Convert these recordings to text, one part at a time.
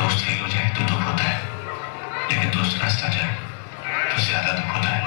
दोस्त फेल हो जाए तो दुख होता है, लेकिन दोस्त रास्ता जाए तो ज्यादा दुख होता है।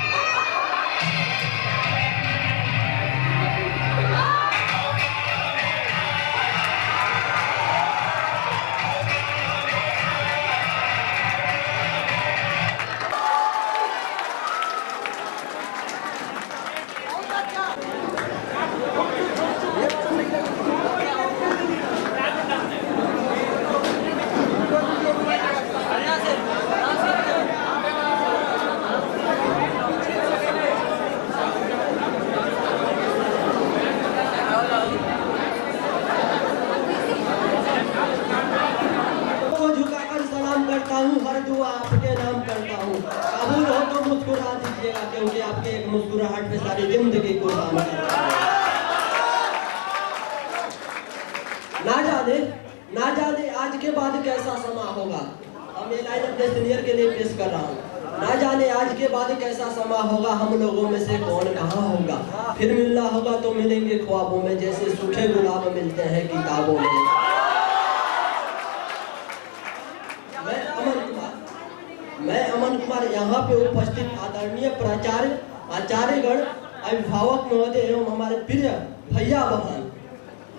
हर दुआ आपके नाम करता हूँ, कबूल हो तो मुस्कुरा दीजिएगा, क्योंकि आपके एक मुस्कुराहट पे सारी जिंदगी कुर्बान करता हूँ। ना जाने आज के बाद कैसा समा होगा। हम ये लाइन अपने सीनियर के लिए पेश कर रहा हूँ। ना जाने आज के बाद कैसा समा होगा, हम लोगों में से कौन कहाँ होगा। फिर मिलना होगा तो मिलेंगे ख्वाबों में, जैसे सूखे गुलाब मिलते हैं किताबों में। मैं अमन कुमार यहाँ पे उपस्थित आदरणीय प्राचार्य, आचार्यगण, अभिभावक महोदय एवं हमारे प्रिय भैया बहन,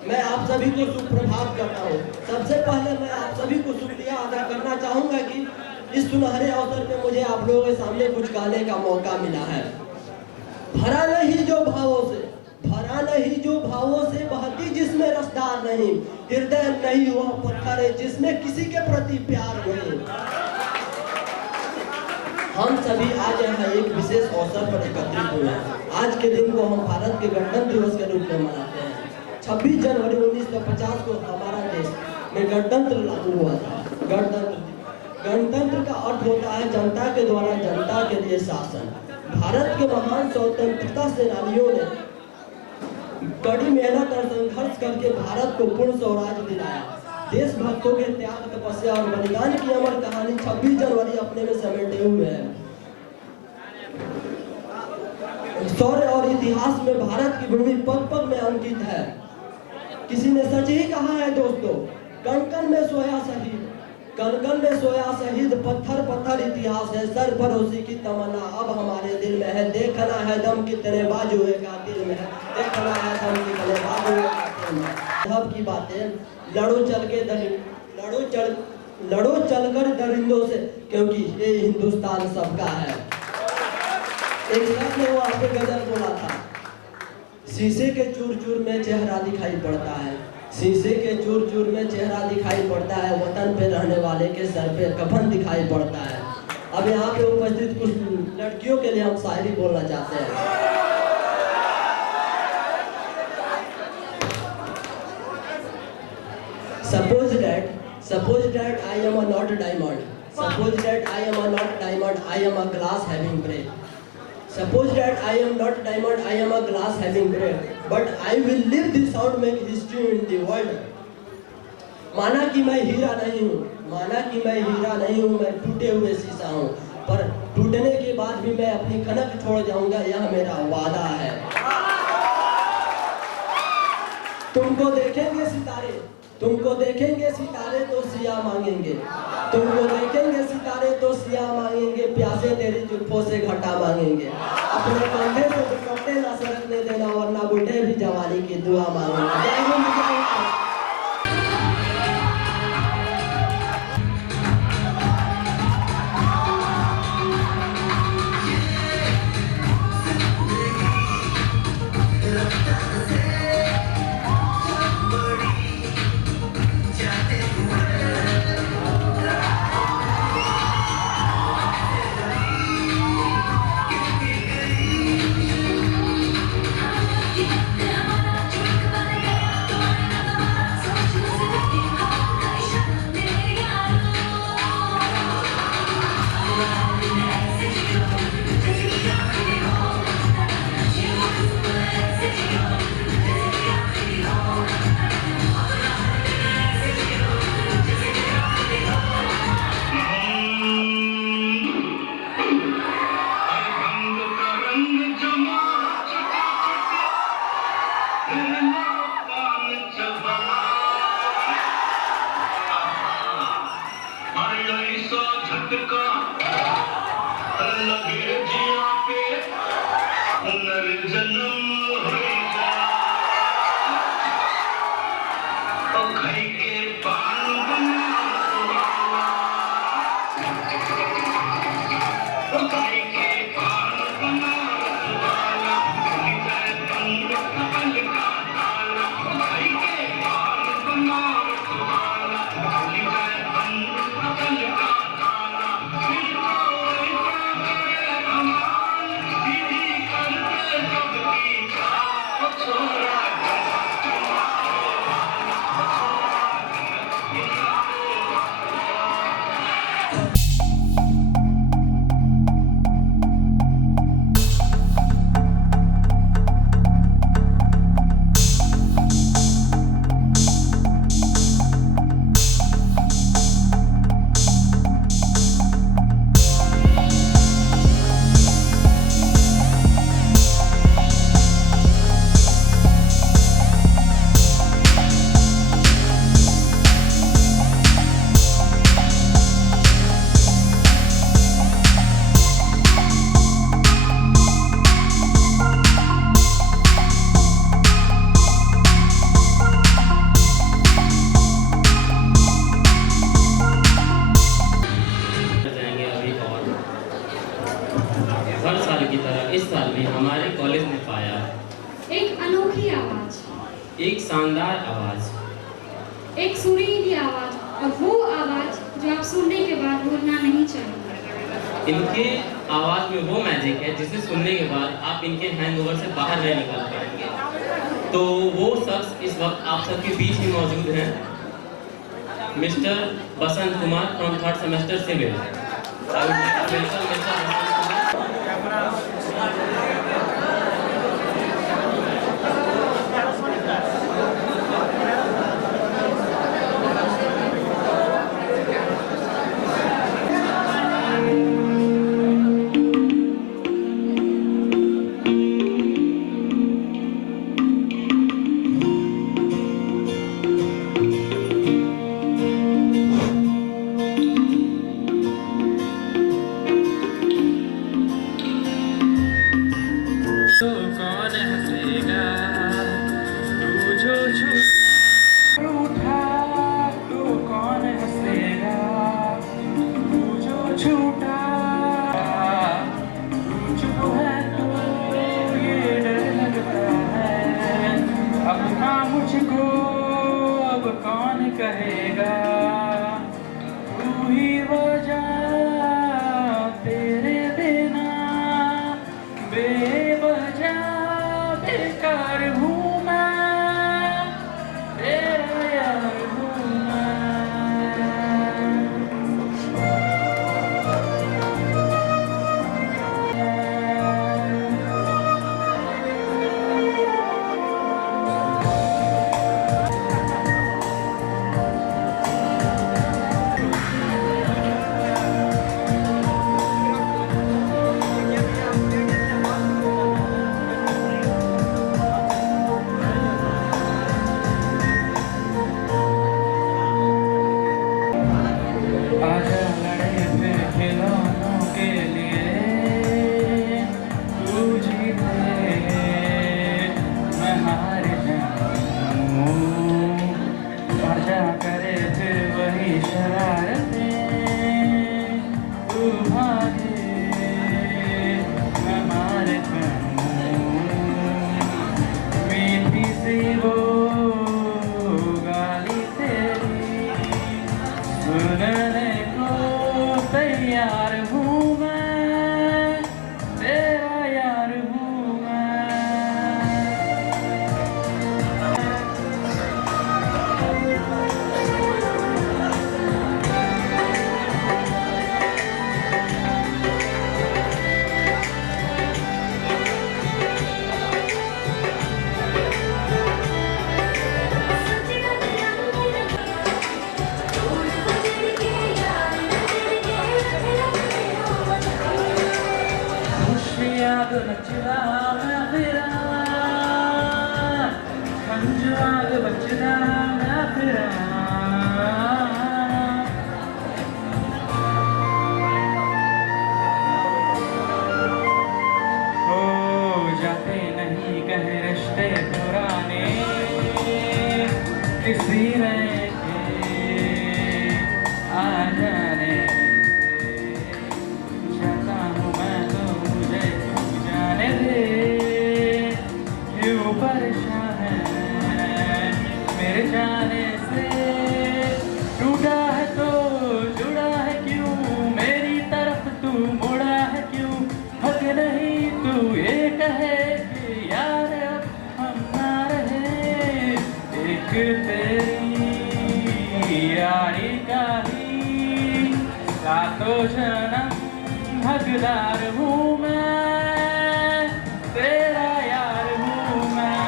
मैं आप सभी को सुप्रभात करता हूँ। सबसे पहले मैं आप सभी को शुक्रिया अदा करना चाहूँगा कि इस सुनहरे अवसर में मुझे आप लोगों के सामने कुछ गाने का मौका मिला है। भरा नहीं जो भावों से बहती जिसमें रसदार नहीं, हृदय नहीं हुआ पत्थर है जिसमें किसी के प्रति प्यार नहीं। हम सभी आज यहाँ एक विशेष अवसर पर एकत्रित हुए हैं। आज के दिन को हम भारत के गणतंत्र दिवस के रूप में मनाते हैं। 26 जनवरी 1950 को हमारा देश में गणतंत्र लागू हुआ था। गणतंत्र का अर्थ होता है जनता के द्वारा जनता के लिए शासन। भारत के महान स्वतंत्रता सेनानियों ने कड़ी मेहनत और संघर्ष करके भारत को पूर्ण स्वराज दिलाया। देशभक्तों के त्याग, तपस्या और बलिदान की अमर कहानी 26 जनवरी अपने में समेटे हुए है। शौर्य और इतिहास में भारत की भूमि पग पग में अंकित है। किसी ने सच ही कहा है दोस्तों, कण कण में सोया शहीद, पत्थर पत्थर इतिहास है, सर भरोसी की तमन्ना अब हमारे दिल में है। देखना है दम कितने बाजुए का दिल में है, देखना है दम कितने बाजुए का दिल में है। अब की बातें लड़ो चलकर दरिंदों से, क्योंकि ये हिंदुस्तान सबका है। एक शख्स ने वो आपको गजल बोला था, शीशे के चूर चूर में चेहरा दिखाई पड़ता है, शीशे के चूर चूर में चेहरा दिखाई पड़ता है, वतन पे रहने वाले के सर पे कफन दिखाई पड़ता है। अब यहाँ पे उपस्थित कुछ लड़कियों के लिए हम शायरी बोलना चाहते हैं। Suppose that I am a not a diamond. Suppose that I am a not diamond. I am a glass having break. Suppose that I am not diamond. I am a glass having break. But I will leave this sound make history in the world. माना कि मैं हीरा नहीं हूँ, मैं टूटे हुए शीशा हूँ, पर टूटने के बाद भी मैं अपनी खनक छोड़ जाऊंगा, यह मेरा वादा है। तुमको देखेंगे सितारे तो सिया मांगेंगे, प्यासे तेरी जुल्फों से घटा मांगेंगे। अपने कंधे से दुपट्टे ना सरकने देना, वरना बूढ़े भी जवानी की दुआ मांगेंगे। जय हिंद, जय हिंद। का लगे जिया पे नर हर साल की तरह इस साल भी हमारे कॉलेज ने पाया एक अनोखी आवाज, एक शानदार आवाज, एक सुरीली आवाज, और वो आवाज जो आप सुनने के बाद भूलना नहीं चाहिए। इनके आवाज में वो मैजिक है जिसे सुनने के बाद आप इनके हैंगओवर से बाहर नहीं निकल पाएंगे। तो वो शख्स इस वक्त आप सबके बीच ही मौजूद हैं, mister Basant Kumar from 3rd semester civil. I would like to welcome Mr. Basant Kumar. मुझको अब कौन कहेगा, तू ही वजह, तेरे बिना बेवजह बेकार हूँ मैं, तेरा यार हूँ मैं। सातों जन्म हकदार हूँ मैं, तेरा यार हूँ मैं।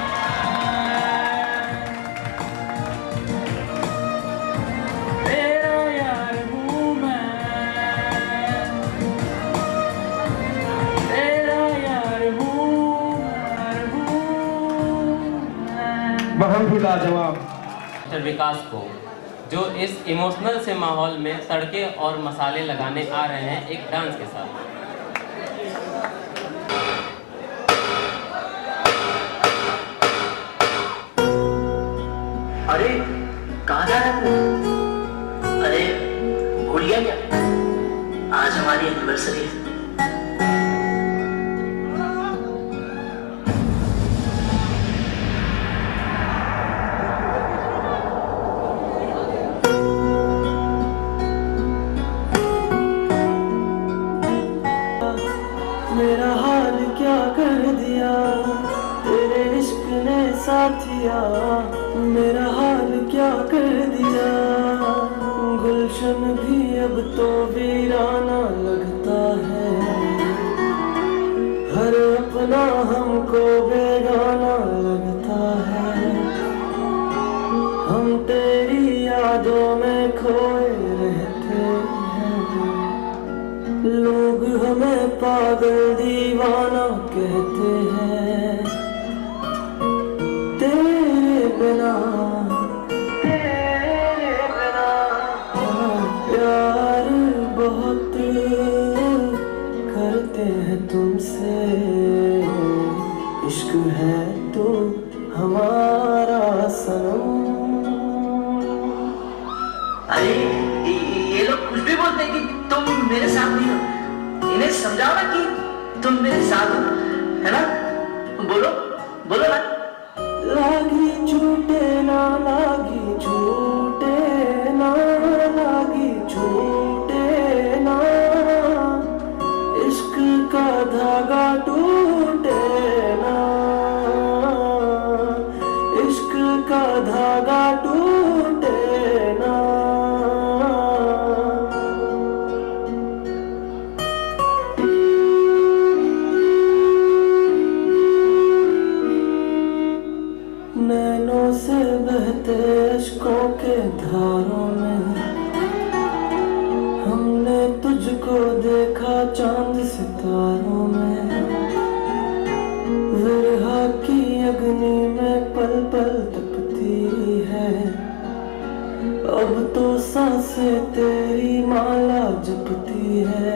तेरा यार हूँ मैं, तेरा यार हूँ मैं। बहुत ही लाजवाब। मिस्टर विकास को, जो इस इमोशनल से माहौल में तड़के और मसाले लगाने आ रहे हैं एक डांस के साथ। अरे कहाँ जा रहा है तू? अरे भूल गया क्या? आज हमारी एनिवर्सरी है। मेरा हाल क्या कर दिया तेरे इश्क ने साथिया, मेरा हाल क्या कर दिया। गुलशन भी अब तो वीराना लगता है, हर अपना हमको बेगाना लगता है। हम तेरी यादों में खोए रहते हैं, लोग हमें पागल दीवाना कहते हैं। तेरे बिना प्यार बहुत करते हैं तुमसे, इश्क है तो हमारा सनम। अरे ये लोग कुछ भी बोलते हैं कि तुम मेरे साथ नहीं हो। इन्हें समझाओ ना कि तुम मेरे साथ हो, है ना? बोलो बोलो ना। लागी झूठे ना लागी झूठे ना लागी झूठे ना, इश्क का धागा टूटे ना, इश्क का धागा टूटे ना। नैनों से बहते अश्कों के धारों में हमने तुझको देखा चांद सितारों में, विरहा की अग्नि में पल पल तपती है। अब तो सांसें तेरी माला जपती है।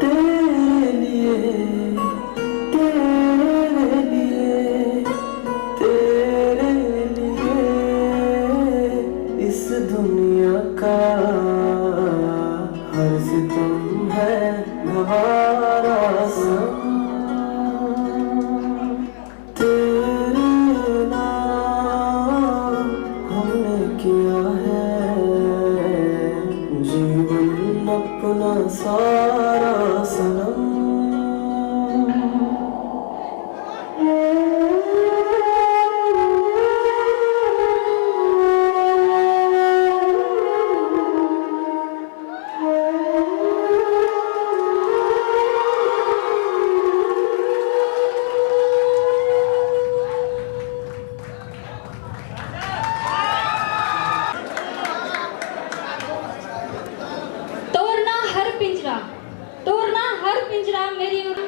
तेरे लिए इस दुनिया का हर सितम है गवारा सनम। तेरे नाम हमने किया है जीवन अपना सारा सनम।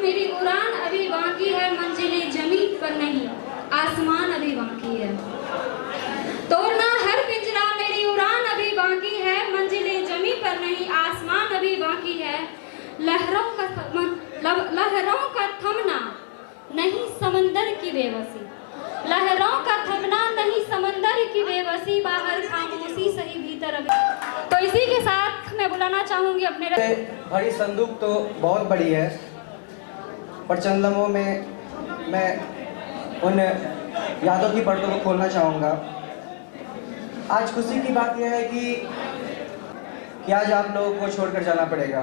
मेरी उड़ान अभी बाकी है, मंजिलें जमीन पर नहीं आसमान अभी बाकी है। तोड़ना हर पिंजरा, मेरी उड़ान अभी बाकी है, मंजिलें जमीन पर नहीं आसमान अभी बाकी है। लहरों का थमना नहीं समंदर की बेबसी, लहरों का थमना नहीं समंदर की बेबसी, बाहर खामोशी सही भीतर अभी। तो इसी के साथ मैं बुलाना चाहूंगी अपने भरी संदूक तो बहुत बड़ी है, पर चंद लम्हों में मैं उन यादों की परतों को खोलना चाहूँगा। आज खुशी की बात यह है कि आज आप लोगों को छोड़कर जाना पड़ेगा।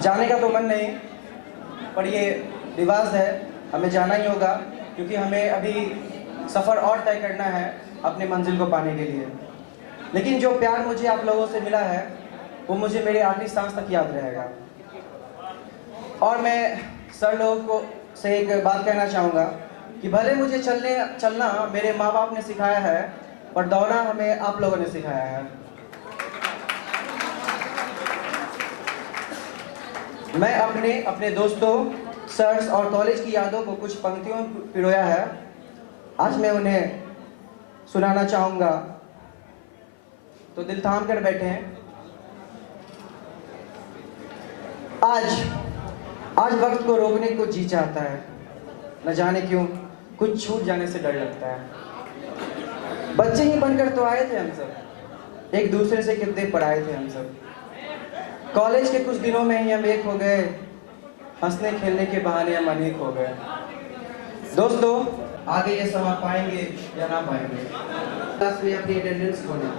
जाने का तो मन नहीं, पर ये रिवाज है, हमें जाना ही होगा, क्योंकि हमें अभी सफ़र और तय करना है अपनी मंजिल को पाने के लिए। लेकिन जो प्यार मुझे आप लोगों से मिला है वो मुझे मेरे आखिरी सांस तक याद रहेगा। और मैं सर लोगों को से एक बात कहना चाहूँगा कि भले मुझे चलना मेरे माँ बाप ने सिखाया है, पर दौड़ना हमें आप लोगों ने सिखाया है। मैं अपने दोस्तों, सर्स और कॉलेज की यादों को कुछ पंक्तियों में पिरोया है। आज मैं उन्हें सुनाना चाहूँगा, तो दिल थाम कर बैठे हैं। आज वक्त को रोकने को जी चाहता है, न जाने क्यों कुछ छूट जाने से डर लगता है। बच्चे ही बनकर तो आए थे हम सब, एक दूसरे से कितने पढ़ाए थे हम सब। कॉलेज के कुछ दिनों में ही हम एक हो गए, हंसने खेलने के बहाने हम अनेक हो गए। दोस्तों, आगे ये समा पाएंगे या ना पाएंगे, क्लास में अपनी अटेंडेंस खोलें।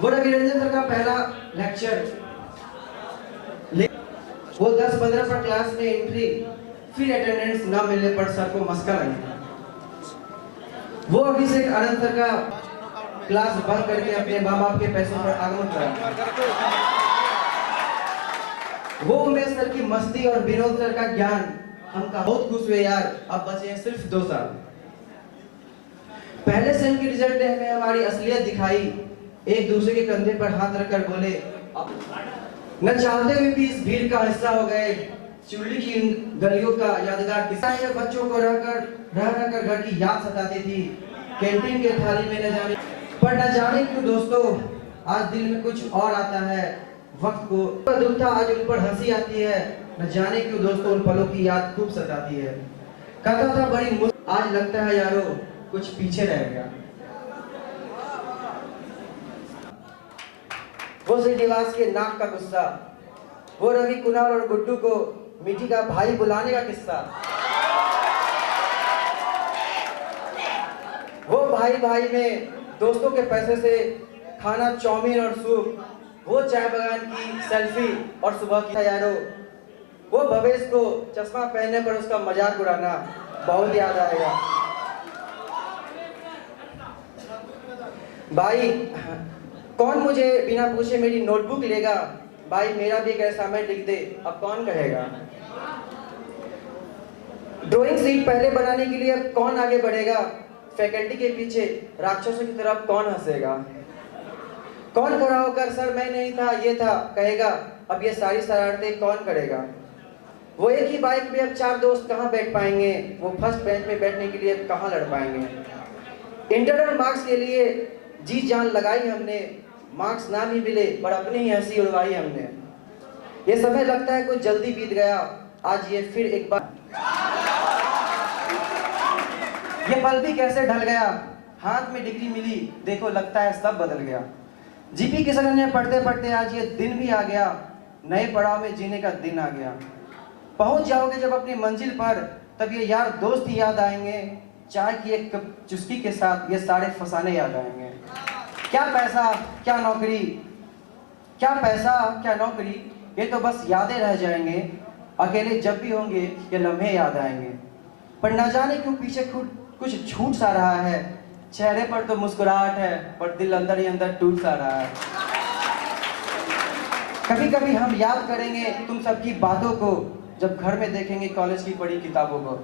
वो रविरंजन सर का पहला लेक्चर, वो 10-15 पर क्लास में एंट्री, फिर अटेंडेंस ना मिलने पर सर को मस्का लगा। वो अभिषेक आनंद सर का क्लास बंद करके अपने माँ बाप के पैसों पर आगमन करा। वो उमेश सर की मस्ती और विनोद सर का ज्ञान, हम बहुत खुश हुए यार, अब बचे हैं सिर्फ 2 साल। पहले सेम की रिजल्ट ने हमें हमारी असलियत दिखाई, एक दूसरे के कंधे पर हाथ रखकर बोले, न चाहते हुए भी इस भीड़ का हिस्सा हो गए। चुल्ली की इन गलियों का यादगार किस्सा है। बच्चों को रह घर की याद सताती थी, कैंटीन के थाली में न जाने, पर न जाने क्यों दोस्तों आज दिल में कुछ और आता है। वक्त को दुख था, आज उन पर हंसी आती है, न जाने क्यों दोस्तों उन पलों की याद खूब सताती है। कहता था बड़ी मुश्किल, आज लगता है यारो कुछ पीछे रह गया। वो श्रीनिवास के नाक का गुस्सा, वो रवि, कुणाल और गुड्डू को मिठी का भाई बुलाने का किस्सा, वो भाई में दोस्तों के पैसे से खाना चाउमीन और सूप, वो चाय बगान की सेल्फी और सुबह की यारो, वो भवेश को चश्मा पहनने पर उसका मजाक उड़ाना बहुत याद आएगा। भाई कौन मुझे बिना पूछे मेरी नोटबुक लेगा, भाई मेरा भी एक असाइनमेंट लिख दे, अब कौन कहेगा। ड्राइंग शीट पहले बनाने के लिए अब कौन आगे बढ़ेगा, फैकल्टी के पीछे राक्षसों की तरफ कौन हंसेगा। कौन खड़ा होकर सर मैं नहीं था ये था कहेगा, अब ये सारी शरारतें कौन करेगा। वो एक ही बाइक में अब 4 दोस्त कहाँ बैठ पाएंगे, वो फर्स्ट बेंच में बैठने के लिए अब कहाँ लड़ पाएंगे। इंटरनल मार्क्स के लिए जी जान लगाई हमने, मार्क्स ना भी मिले पर अपनी ही हंसी उड़वाई हमने। ये समय लगता है कुछ जल्दी बीत गया, आज ये फिर एक बार, ये पल भी कैसे ढल गया, हाथ में डिग्री मिली देखो लगता है सब बदल गया। जीपी किशन ने पढ़ते पढ़ते आज ये दिन भी आ गया, नए पड़ाव में जीने का दिन आ गया। पहुंच जाओगे जब अपनी मंजिल पर, तब ये यार दोस्त ही याद आएंगे, चाय की एक कप चुस्की के साथ ये सारे फसाने याद आएंगे। क्या पैसा क्या नौकरी, क्या पैसा क्या नौकरी, ये तो बस यादें रह जाएंगे, अकेले जब भी होंगे ये लम्हे याद आएंगे। पर न जाने क्यों पीछे कुछ छूट सा रहा है, चेहरे पर तो मुस्कुराहट है पर दिल अंदर ही अंदर टूट सा रहा है। कभी कभी हम याद करेंगे तुम सबकी बातों को, जब घर में देखेंगे कॉलेज की पढ़ी किताबों को।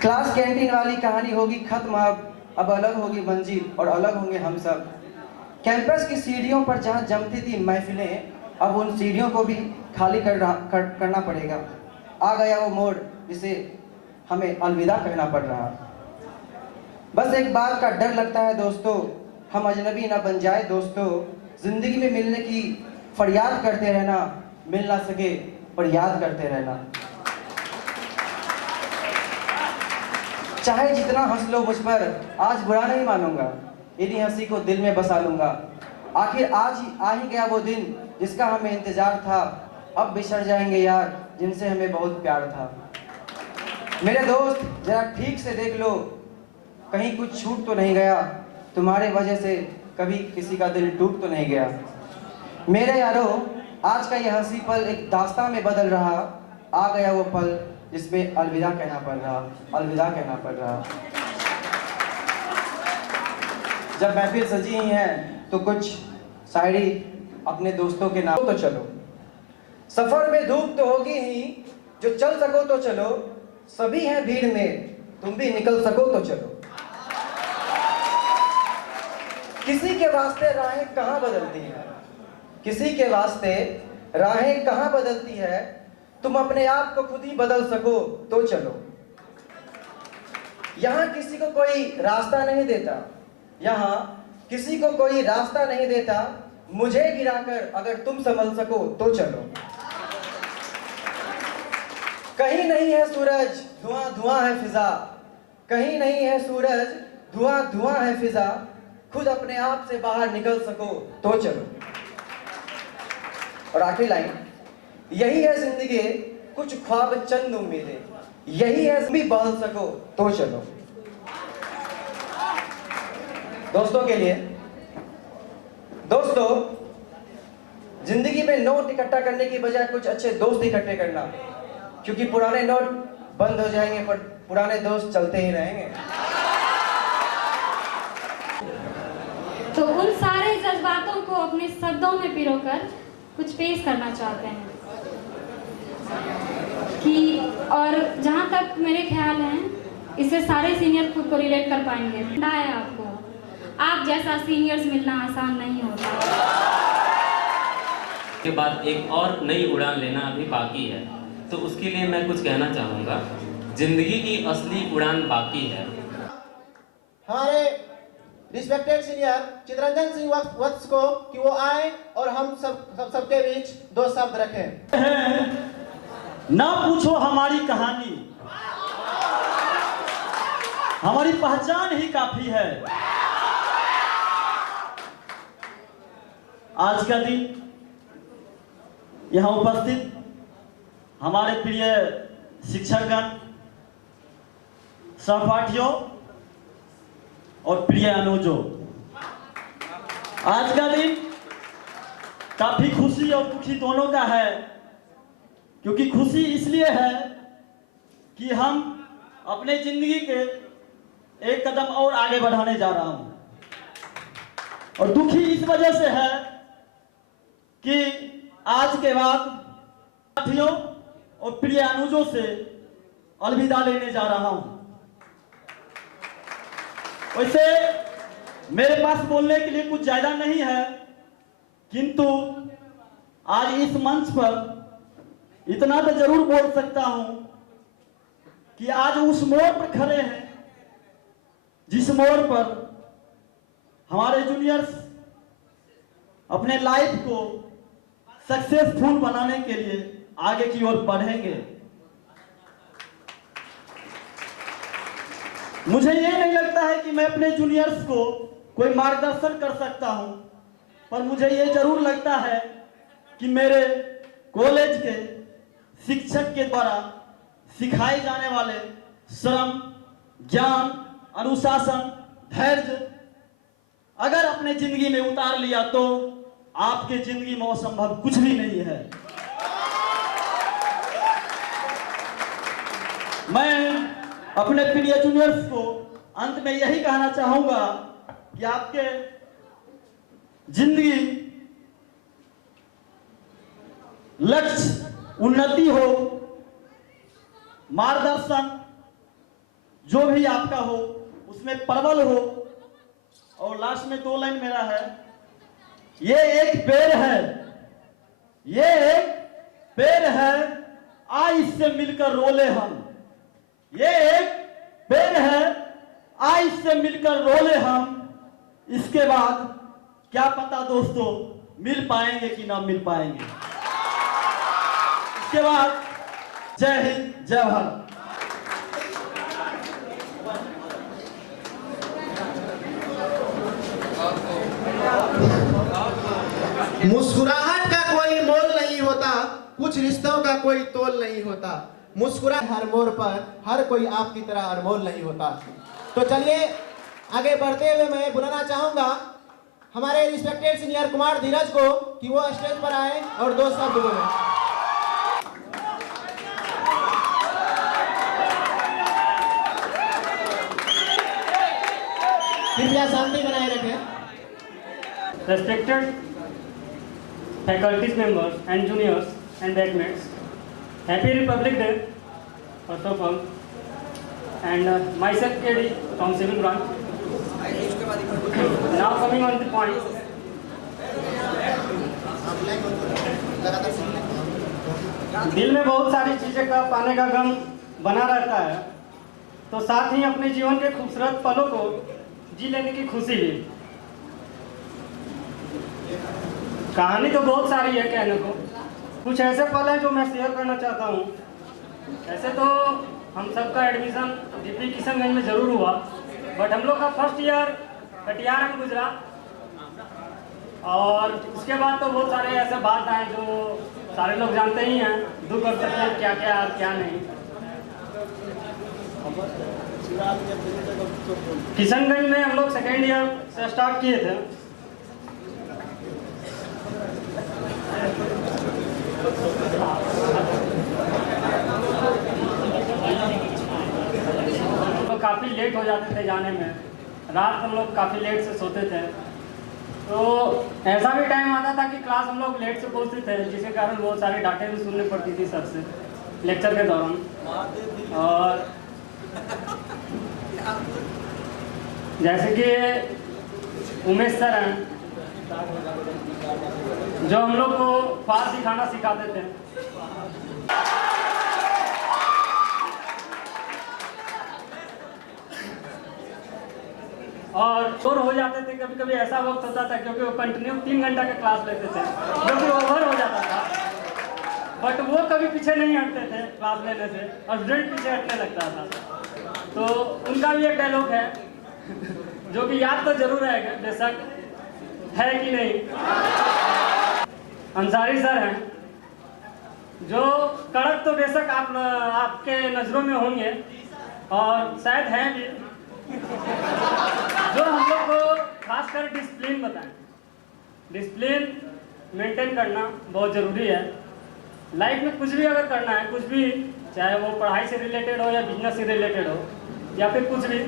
क्लास कैंटीन वाली कहानी होगी खत्म, अब अलग होगी मंजिल और अलग होंगे हम सब। कैंपस की सीढ़ियों पर जहाँ जमती थी महफिलें, अब उन सीढ़ियों को भी खाली करना पड़ेगा। आ गया वो मोड़ जिसे हमें अलविदा कहना पड़ रहा। बस एक बात का डर लगता है दोस्तों, हम अजनबी ना बन जाए दोस्तों। जिंदगी में मिलने की फरियाद करते रहना, मिल ना सके पर याद करते रहना। चाहे जितना हंस लो मुझ पर, आज बुरा नहीं मानूंगा, इन्हीं हंसी को दिल में बसा लूंगा। आखिर आज ही आ ही गया वो दिन जिसका हमें इंतजार था, अब बिछड़ जाएंगे यार जिनसे हमें बहुत प्यार था। मेरे दोस्त जरा ठीक से देख लो, कहीं कुछ छूट तो नहीं गया, तुम्हारे वजह से कभी किसी का दिल टूट तो नहीं गया। मेरे यारों, आज का ये हंसी पल एक दास्तां में बदल रहा, आ गया वो पल जिसमें अलविदा कहना पड़ रहा, अलविदा कहना पड़ रहा। जब महफिल सजी ही है तो कुछ शायरी अपने दोस्तों के नाम। तो चलो सफर में धूप तो होगी ही, जो चल सको तो चलो, सभी हैं भीड़ में, तुम भी निकल सको तो चलो। किसी के वास्ते राहें कहाँ बदलती हैं, किसी के वास्ते राहें कहाँ बदलती है, तुम अपने आप को खुद ही बदल सको तो चलो। यहाँ किसी को कोई रास्ता नहीं देता, यहाँ किसी को कोई रास्ता नहीं देता, मुझे गिराकर अगर तुम संभल सको तो चलो। कहीं नहीं है सूरज धुआं धुआं है फिजा, कहीं नहीं है सूरज धुआं धुआं है फिजा, खुद अपने आप से बाहर निकल सको तो चलो। और आखिरी लाइन, यही है जिंदगी कुछ ख्वाब चंद उम्मीदें, यही है भी बदल सको तो चलो। दोस्तों के लिए, दोस्तों जिंदगी में नोट इकट्ठा करने की बजाय कुछ अच्छे दोस्त इकट्ठे करना, क्योंकि पुराने नोट बंद हो जाएंगे पर पुराने दोस्त चलते ही रहेंगे। तो उन सारे जज्बातों को अपने शब्दों में पिरोकर कुछ पेश करना चाहते हैं कि, और जहाँ तक मेरे ख्याल हैं इससे सारे सीनियर खुद को रिलेट कर पाएंगे। है आपको, आप जैसा सीनियर्स मिलना आसान नहीं होता। के बाद एक और नई उड़ान लेना अभी बाकी है, तो उसके लिए मैं कुछ कहना चाहूँगा। जिंदगी की असली उड़ान बाकी है। हमारे रिस्पेक्टेड सीनियर चित्ररंजन सिंह वत्स को कि वो आए और हम सबके बीच दो शब्द रखें। ना पूछो हमारी कहानी, हमारी पहचान ही काफी है। आज का दिन यहाँ उपस्थित हमारे प्रिय शिक्षकगण, सहपाठियों और प्रिय अनुजों, आज का दिन काफी खुशी और दुखी दोनों का है। क्योंकि खुशी इसलिए है कि हम अपने जिंदगी के एक कदम और आगे बढ़ाने जा रहा हूं, और दुखी इस वजह से है कि आज के बाद साथियों और प्रिय अनुजों से अलविदा लेने जा रहा हूं। वैसे मेरे पास बोलने के लिए कुछ ज्यादा नहीं है, किंतु आज इस मंच पर इतना तो जरूर बोल सकता हूं कि आज उस मोड़ पर खड़े हैं जिस मोड़ पर हमारे जूनियर्स अपने लाइफ को सक्सेसफुल बनाने के लिए आगे की ओर बढ़ेंगे। मुझे ये नहीं लगता है कि मैं अपने जूनियर्स को कोई मार्गदर्शन कर सकता हूं, पर मुझे ये जरूर लगता है कि मेरे कॉलेज के शिक्षक के द्वारा सिखाए जाने वाले श्रम, ज्ञान, अनुशासन, धैर्य अगर अपने जिंदगी में उतार लिया तो आपके जिंदगी में असंभव कुछ भी नहीं है। मैं अपने प्रिय जूनियर्स को अंत में यही कहना चाहूंगा कि आपके जिंदगी लक्ष्य उन्नति हो, मार्गदर्शन जो भी आपका हो उसमें प्रबल हो। और लास्ट में 2 लाइन मेरा है, ये एक पेड़ है, ये एक पेड़ है, आ इससे मिलकर रोले हम। ये एक पेड़ है, आ इससे मिलकर रोले हम। इसके बाद क्या पता दोस्तों मिल पाएंगे कि ना मिल पाएंगे। इसके बाद जय हिंद, जय भारत। मुस्कुराहट का कोई मोल नहीं होता, कुछ रिश्तों का कोई तोल नहीं होता। मुस्कुरा हर मोड़ पर हर कोई आपकी तरह अनमोल नहीं होता। तो चलिए आगे बढ़ते हुए मैं बुलाना चाहूंगा हमारे रिस्पेक्टेड सीनियर कुमार धीरज को कि वो स्टेज पर आए और 2 शब्द बोले। कृपया शांति बनाए रखें। Respected faculty members and juniors and batchmates, Happy Republic Day, first of all, and myself KD from Civil Branch. Now coming on the point. दिल में बहुत सारी चीज़ें का पाने का गम बना रहता है, तो साथ ही अपने जीवन के खूबसूरत पलों को जी लेने की खुशी भी। कहानी तो बहुत सारी है कहने को, कुछ ऐसे पल हैं जो मैं शेयर करना चाहता हूँ। ऐसे तो हम सबका एडमिशन डीपी किशनगंज में ज़रूर हुआ, बट हम लोग का फर्स्ट ईयर कटिहार में गुजरा, और उसके बाद तो बहुत सारे ऐसे बात आए जो सारे लोग जानते ही हैं, दुख और तकलीफ क्या क्या और क्या नहीं। किशनगंज में हम लोग सेकेंड ईयर से स्टार्ट किए थे। तो काफ़ी लेट हो जाते थे जाने में, रात हम लोग काफ़ी लेट से सोते थे, तो ऐसा भी टाइम आता था कि क्लास हम लोग लेट से पहुंचते थे, जिसके कारण बहुत सारी डांटें भी सुननी पड़ती थी सर से लेक्चर के दौरान। और जैसे कि उमेश सर हैं जो हम लोग को फास्ट दिखाना सिखाते थे। और शोर हो जाते थे, कभी कभी ऐसा वक्त होता था क्योंकि वो कंटिन्यू 3 घंटा का क्लास लेते थे जो कि ओवर हो जाता था, बट वो कभी पीछे नहीं हटते थे क्लास लेने से, और स्टूडेंट पीछे हटने लगता था। तो उनका भी एक डायलॉग है जो कि याद तो जरूर है बेशक, है कि नहीं। अंसारी सर हैं जो कड़क तो बेशक आपके नज़रों में होंगे और शायद हैं भी, जो हम लोग को खासकर डिसिप्लिन बताएं। डिसिप्लिन मेंटेन करना बहुत ज़रूरी है लाइफ में। कुछ भी अगर करना है, कुछ भी, चाहे वो पढ़ाई से रिलेटेड हो या बिजनेस से रिलेटेड हो या फिर कुछ भी,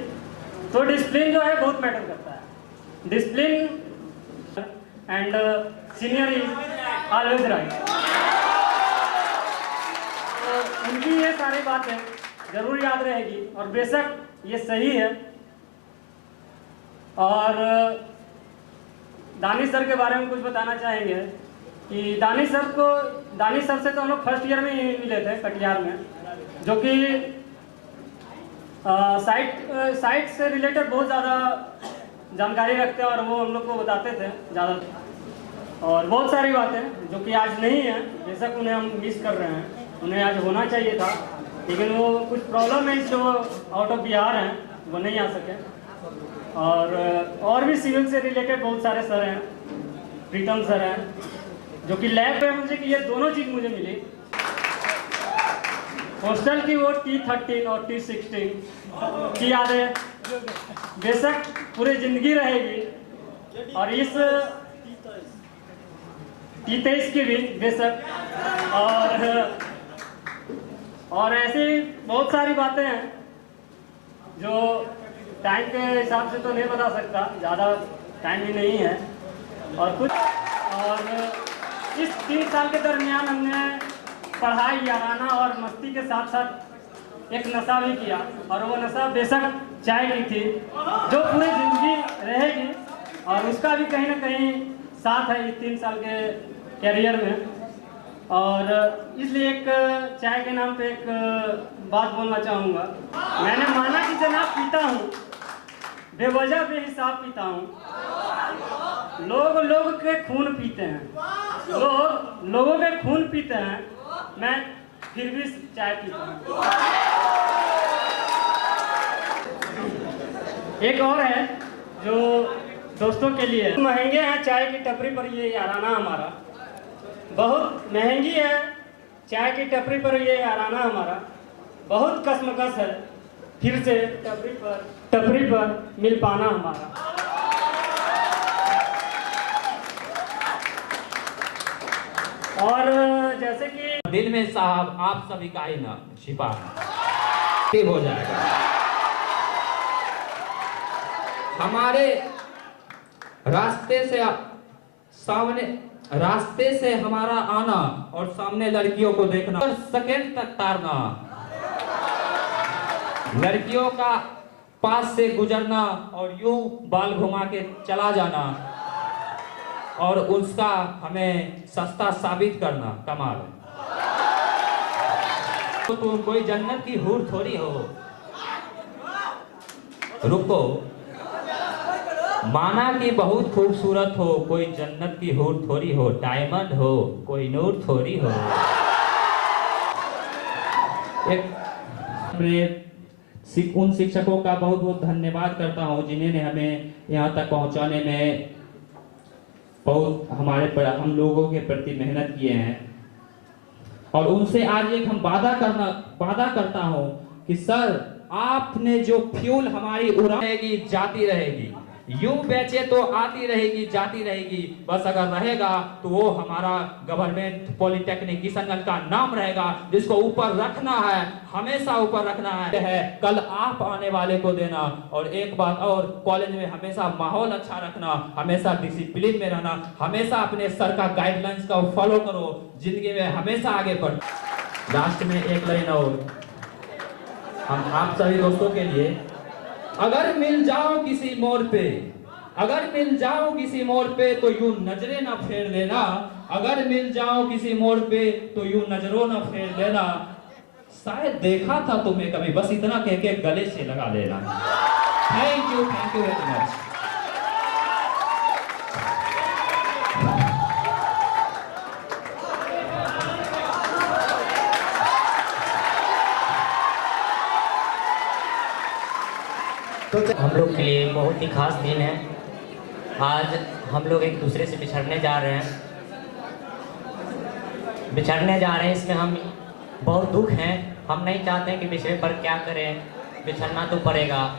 तो डिसिप्लिन जो है बहुत मैटर करता है। Discipline and senior is always right. तो उनकी ये सारी बातें जरूर याद रहेगी और बेशक ये सही है। और दानिश सर के बारे में कुछ बताना चाहेंगे कि दानिश सर से तो हम लोग फर्स्ट ईयर में ही मिले थे कटिहार में, जो कि साइट से रिलेटेड बहुत ज़्यादा जानकारी रखते हैं और वो हम लोग को बताते थे ज़्यादा, और बहुत सारी बातें जो कि आज नहीं है। बेशक उन्हें हम मिस कर रहे हैं, उन्हें आज होना चाहिए था, लेकिन वो कुछ प्रॉब्लम है जो आउट ऑफ बिहार हैं, वो नहीं आ सके। और भी सिविल से रिलेटेड बहुत सारे सर हैं, प्रीतम सर हैं, जो कि लैब में मुझे कि ये दोनों चीज़ मुझे मिली, हॉस्टल की वो T13 और T16 की यादें बेशक पूरी जिंदगी रहेगी, और इस T23 की भी बेशक, और ऐसी बहुत सारी बातें हैं जो टाइम के हिसाब से तो नहीं बता सकता, ज़्यादा टाइम भी नहीं है। और इस 3 साल के दरमियान हमने पढ़ाई, याराना और मस्ती के साथ साथ एक नशा भी किया, और वो नशा बेशक चाय की थी, जो पूरी जिंदगी रहेगी, और उसका भी कहीं ना कहीं साथ है इस 3 साल के कैरियर में। और इसलिए एक चाय के नाम पे एक बात बोलना चाहूँगा। मैंने माना कि जनाब पीता हूँ, बेवजह बेहिसाब पीता हूँ, लोग के खून पीते हैं, लोगों के खून पीते हैं, मैं फिर भी चाय पीता हूँ। एक और है जो दोस्तों के लिए, महंगे हैं चाय की टपरी पर ये याराना हमारा, बहुत महंगी है चाय की टपरी पर ये याराना हमारा, बहुत कसमकस है फिर से टपरी पर मिल पाना हमारा। और जैसे कि दिल में साहब आप सभी का ही ना छिपा हो जाएगा। हमारे रास्ते से हमारा आना और सामने लड़कियों को देखना और सेकंड तक तारना, लड़कियों का पास से गुजरना और यूं बाल घुमा के चला जाना और उसका हमें सस्ता साबित करना, कमाल। तो तुम कोई जन्नत की हूर थोड़ी हो। रुको, माना कि बहुत खूबसूरत हो, कोई जन्नत की हूर थोड़ी हो, डायमंड हो, कोई नूर थोड़ी हो। उन शिक्षकों का बहुत बहुत धन्यवाद करता हूं जिन्होंने हमें यहाँ तक पहुंचाने में बहुत हम लोगों के प्रति मेहनत किए हैं। और उनसे आज एक हम वादा करता हूं कि सर, आपने जो फ्यूल हमारी उड़ाएगी जाती रहेगी, यूं बेचे तो आती रहेगी जाती रहेगी, बस अगर रहेगा तो वो हमारा गवर्नमेंट पॉलिटेक्निक किशनगंज का नाम रहेगा, जिसको ऊपर रखना है, हमेशा ऊपर रखना है। कल आप आने वाले को देना। और एक बात और, कॉलेज में हमेशा माहौल अच्छा रखना, हमेशा डिसिप्लिन में रहना, हमेशा अपने सर का गाइडलाइंस का फॉलो करो, जिंदगी में हमेशा आगे बढ़। लास्ट में एक लाइन और हम आप सभी दोस्तों के लिए, अगर मिल जाओ किसी मोड़ पे, अगर मिल जाओ किसी मोड़ पे तो यूं नजरें ना फेर लेना, अगर मिल जाओ किसी मोड़ पे तो यूं नजरों ना फेर लेना, शायद देखा था तुम्हें कभी, बस इतना कह के गले से लगा लेना। Thank you very much. हम लोग के लिए बहुत ही खास दिन है। आज हम लोग एक दूसरे से बिछड़ने जा रहे हैं, इसमें हम बहुत दुख हैं। हम नहीं चाहते हैं कि बिछड़े पर क्या करें, बिछड़ना तो पड़ेगा।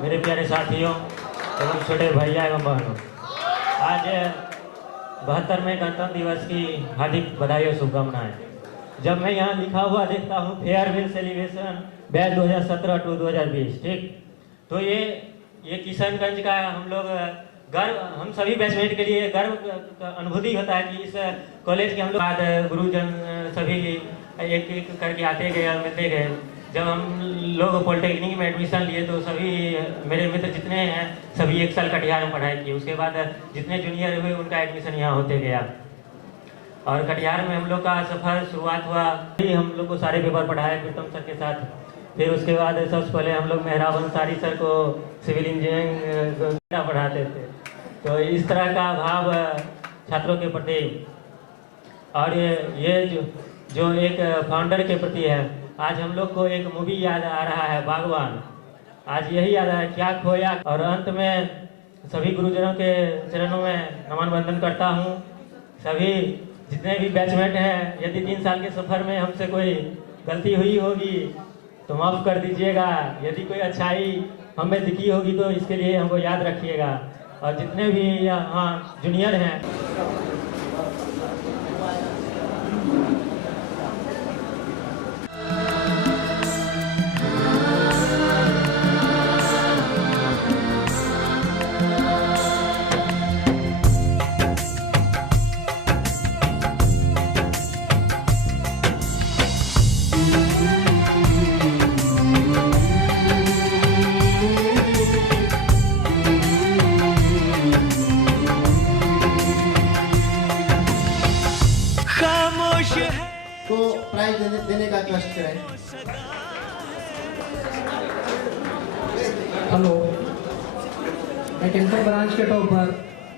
मेरे प्यारे साथियों एवं छोटे भैया एवं बहनों, आज 72वें गणतंत्र दिवस की हार्दिक बधाई और शुभकामनाएं। जब मैं यहाँ लिखा हुआ देखता हूँ फेयरवेल सेलिब्रेशन बैच 2017 टू 2020, ठीक, तो ये किशनगंज का हम लोग गर्व, हम सभी बैचमेट के लिए गर्व का अनुभूति होता है कि इस कॉलेज के हम लोग बाद गुरुजन सभी एक एक करके आते गए और मिलते गए। जब हम लोग पॉलिटेक्निक में एडमिशन लिए तो सभी मेरे मित्र जितने हैं सभी एक साल कटिहार में पढ़ाई किए। उसके बाद जितने जूनियर हुए उनका एडमिशन यहाँ होते गया और कटिहार में हम लोग का सफ़र शुरुआत हुआ। हम लोग को सारे पेपर पढ़ाए प्रीतम सर के साथ। फिर उसके बाद सबसे पहले हम लोग मेहराब अंसारी सर को सिविल इंजीनियरिंग पढ़ाते थे। तो इस तरह का भाव छात्रों के प्रति और ये जो एक फाउंडर के प्रति है। आज हम लोग को एक मूवी याद आ रहा है, बागवान। आज यही याद है क्या खोया। और अंत में सभी गुरुजनों के चरणों में नमन वंदन करता हूँ। सभी जितने भी बैचमेट हैं, यदि 3 साल के सफ़र में हमसे कोई गलती हुई होगी तो माफ़ कर दीजिएगा। यदि कोई अच्छाई हमें दिखी होगी तो इसके लिए हमको याद रखिएगा। और जितने भी यहाँ जूनियर हैं, तो प्राइज देने का कष्ट करें। हेलो, मैं टेंपर ब्रांच के टॉपर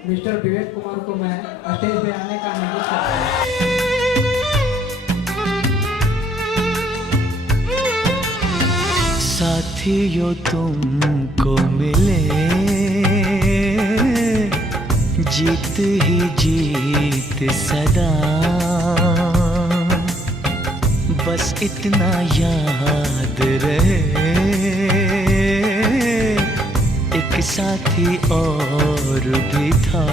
मिस्टर विवेक कुमार को मैं स्टेज पे आने का अनुरोध करता हूं। साथियों तुमको मिले जीत ही जीत सदा, बस इतना याद रहे एक साथी और भी था।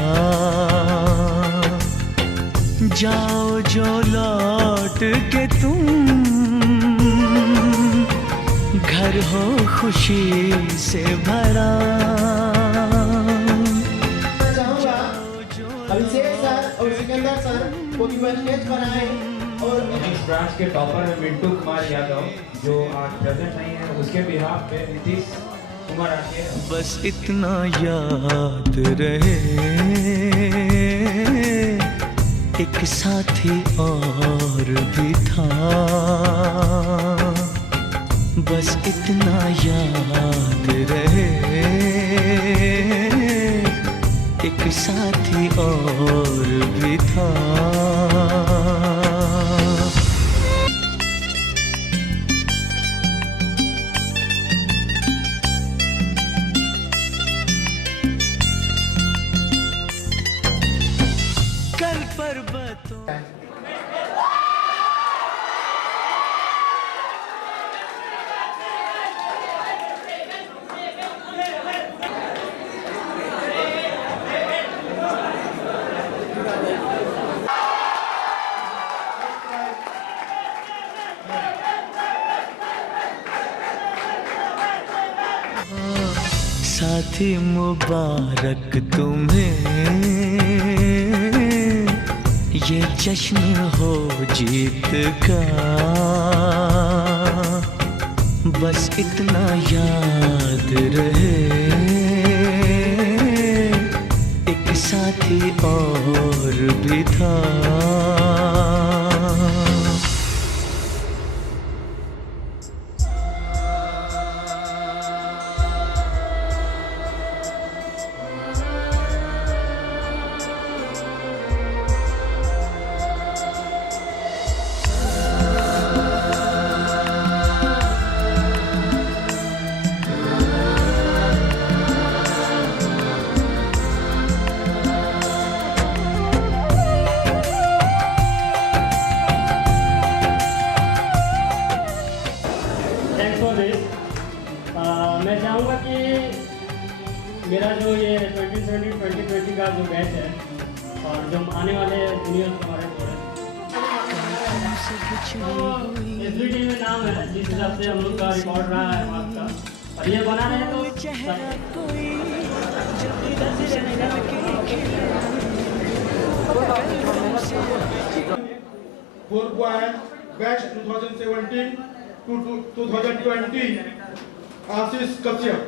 जाओ जो लौट के तुम घर हो खुशी से भरा। चाहूंगा अभिषेक सर और सिकंदर सर को स्टेज पर आए और इस ब्रांच के टॉपर है मिंटू कुमार यादव जो आज प्रेजेंट नहीं है, उसके बिहाफ पे नीतीश कुमार आके बस इतना याद रहे एक साथी और भी था, बस इतना याद रहे एक साथी और भी था। कल पर्वतों साथी मुबारक तुम्हें ये जश्न हो जीत का, बस इतना याद रहे एक साथी और भी था। मैं चाहूँगा कि मेरा जो ये 2020 का जो बैच है और जो आने वाले जूनियर्स हमारे एसबीटी में नाम है जिस हिसाब से हम लोग का रिकॉर्ड रहा है मार्क्स का, और ये बना रहे तो 4 बॉय बैच 2017 to 2020 आशीष कश्यप।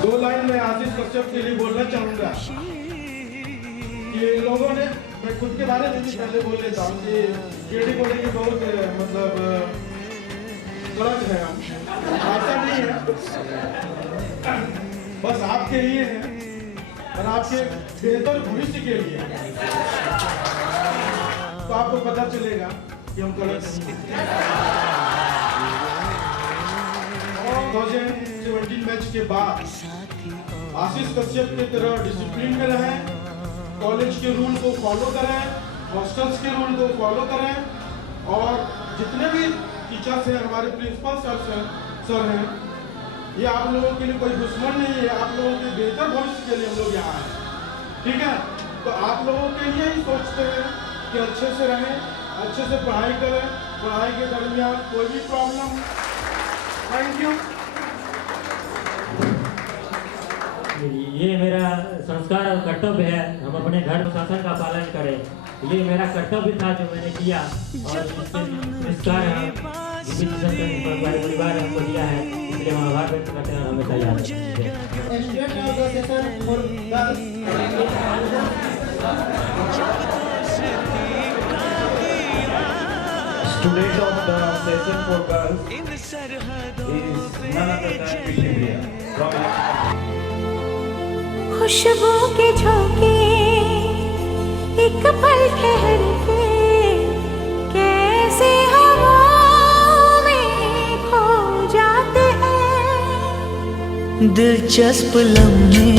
दो लाइन में आशीष कश्यप के लिए बोलना चाहूंगा कि लोगों ने, मैं खुद के बारे में भी पहले बोल लेता हूँ कि केडी को लेकर बहुत मतलब गलत है, हम ऐसा नहीं है, बस आपके लिए है और आपके बेहतर भविष्य के लिए, तो आपको पता चलेगा कि हम गलत हैं। 2017 मैच के बाद आशीष कश्यप की तरह डिसिप्लिन में रहें, कॉलेज के रूल को फॉलो करें, हॉस्टल्स के रूल को फॉलो करें, और जितने भी टीचर्स हैं, हमारे प्रिंसिपल सर हैं, ये आप लोगों के लिए कोई दुश्मन नहीं है, आप लोगों के बेहतर भविष्य के लिए हम लोग यहाँ हैं, ठीक है? तो आप लोगों के लिए ही सोचते हैं कि अच्छे से रहें, अच्छे से पढ़ाई करें, पढ़ाई के दरमियान कोई भी प्रॉब्लम। Thank you. ये मेरा संस्कार और कर्तव्य है, हम अपने घर अनुशासन का पालन करें, ये मेरा कर्तव्य था जो मैंने किया, और संस्कार परिवार हमको दिया है, इसलिए हम आभार व्यक्त करते हैं और हमेशा याद Student of the session for girls is none other than Vishnupriya from खुशबू के झोंके एक पल ठहर के कैसे हवाओं में खो जाते हैं, दिलचस्प लम्हे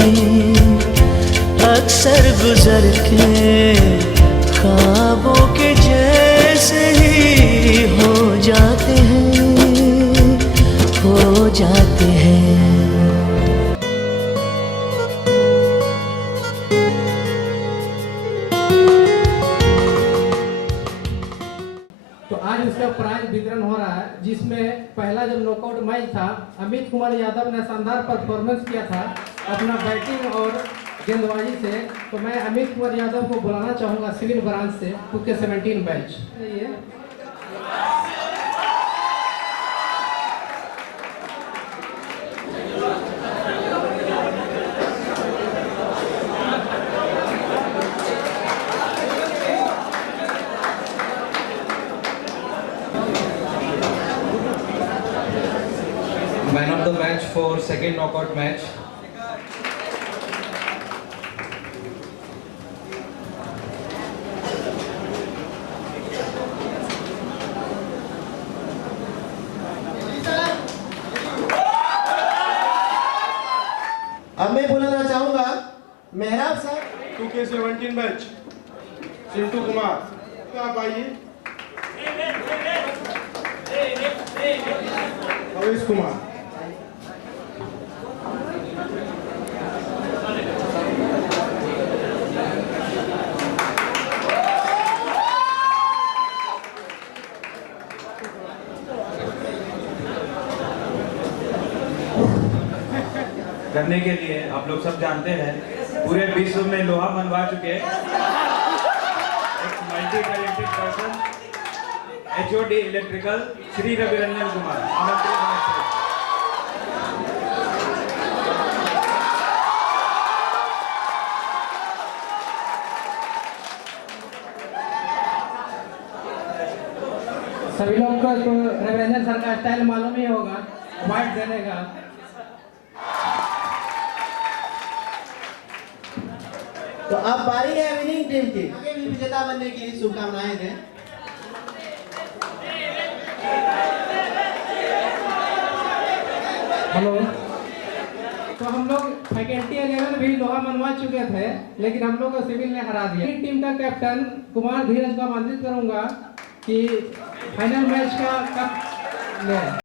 अक्सर गुजर के ख्वाबों के जैसे ही हो जाते हैं। तो आज उसका प्राइज वितरण हो रहा है, जिसमें पहला जब नॉकआउट मैच था, अमित कुमार यादव ने शानदार परफॉर्मेंस किया था अपना बैटिंग और गेंदबाजी से। तो मैं अमित कुमार यादव को बुलाना चाहूँगा सिविल ब्रांच से 2K17 batch. Man of the match for second knockout match. अब मैं बुलाना चाहूंगा मेहराब sir 2K17 batch Chintu Kumar, आप आइए। अवेश कुमार, करने के लिए आप लोग सब जानते हैं पूरे विश्व में लोहा मनवा चुके एक multi talented person HOD electrical Shri Raviranjan Kumar, आमंत्रित हैं। सभी लोग को तो रविरंजन सर का स्टाइल मालूम ही होगा, वाइट देने का। तो अब बारी है विनिंग टीम की, आगे भी विजेता बनने की शुभकामनाएं दें। हेलो, तो हम लोग फैकल्टी 11 भी लोहा मनवा चुके थे, लेकिन हम लोग को सिविल ने हरा दिया। टीम का कैप्टन कुमार धीरज को आमंत्रित करूंगा कि फाइनल मैच का कप ले।